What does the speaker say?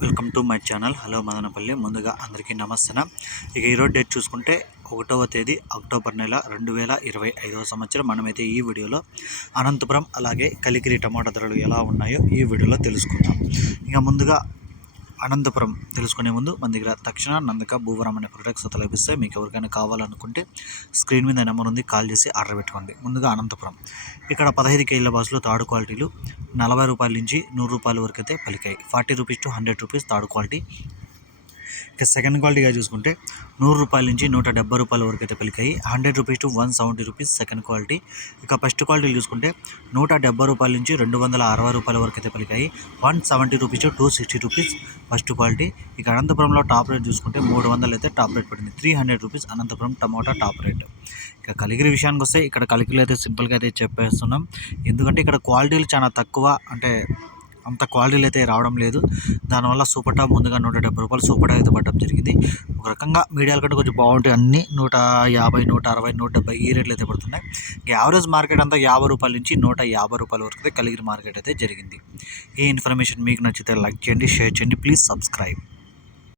Welcome to my channel. Hello Madanapalle. ముందుగా అందరికీ నమస్తనం? ఇక ఈరోజు డేట్ చూసుకుంటే ఒకటవ తేదీ అక్టోబర్ నెల రెండు వేల ఇరవై ఐదవ సంవత్సరం. మనమైతే ఈ వీడియోలో అనంతపురం అలాగే కలికిరి టమాటా ధరలు ఎలా ఉన్నాయో ఈ వీడియోలో తెలుసుకుందాం. ఇక ముందుగా అనంతపురం తెలుసుకునే ముందు మన దగ్గర తక్షణ నందక భూవరం అనే ప్రొడక్ట్స్ అయితే లభిస్తాయి. మీకు ఎవరికైనా కావాలనుకుంటే స్క్రీన్ మీద నెంబర్ ఉంది. కాల్ చేసి ఆర్డర్ పెట్టుకోండి. ముందుగా అనంతపురం. ఇక్కడ పదహైదు కేజీల బాసులు తాడు క్వాలిటీలు నలభై రూపాయల నుంచి నూరు రూపాయల వరకు అయితే పలికాయి. Forty rupees to hundred rupees third quality. ఇక సెకండ్ క్వాలిటీగా చూసుకుంటే నూరు రూపాయల నుంచి నూట డెబ్బై రూపాయల వరకు అయితే పలికాయి. Hundred rupees to one seventy rupees second quality. ఇక ఫస్ట్ క్వాలిటీ చూసుకుంటే నూట డెబ్బై రూపాయల నుంచి రెండు వందల అరవై రూపాయల వరకు అయితే పలికాయి. One seventy rupees to two sixty rupees first quality. ఇక అనంతపురంలో టాప్ రేట్ చూసుకుంటే మూడు వందలు అయితే టాప్ రేట్ పడింది. Three hundred rupees Anantapuram tomato top rate. ఇక కలిగిరి విషయానికి వస్తే ఇక్కడ కలికిలు అయితే సింపుల్గా అయితే చెప్పేస్తున్నాం. ఎందుకంటే ఇక్కడ క్వాలిటీలు చాలా తక్కువ అంటే అంత క్వాలిటీలు అయితే రావడం లేదు. దానివల్ల సూపర్ టాప్ ముందుగా నూట డెబ్బై రూపాయలు సూపర్ టాప్ అయితే పడడం జరిగింది. ఒక రకంగా మీడియాల కంటే కొంచెం బాగుంటాయి అన్ని. నూట యాభై నూట అరవై నూట డెబ్బై ఈ రేట్లు అయితే పడుతున్నాయి. యావరేజ్ మార్కెట్ అంతా యాభై రూపాయల నుంచి నూట యాభై రూపాయల వరకు అయితే కలిగిన మార్కెట్ అయితే జరిగింది. ఈ ఇన్ఫర్మేషన్ మీకు నచ్చితే లైక్ చేయండి షేర్ చేయండి. Please subscribe.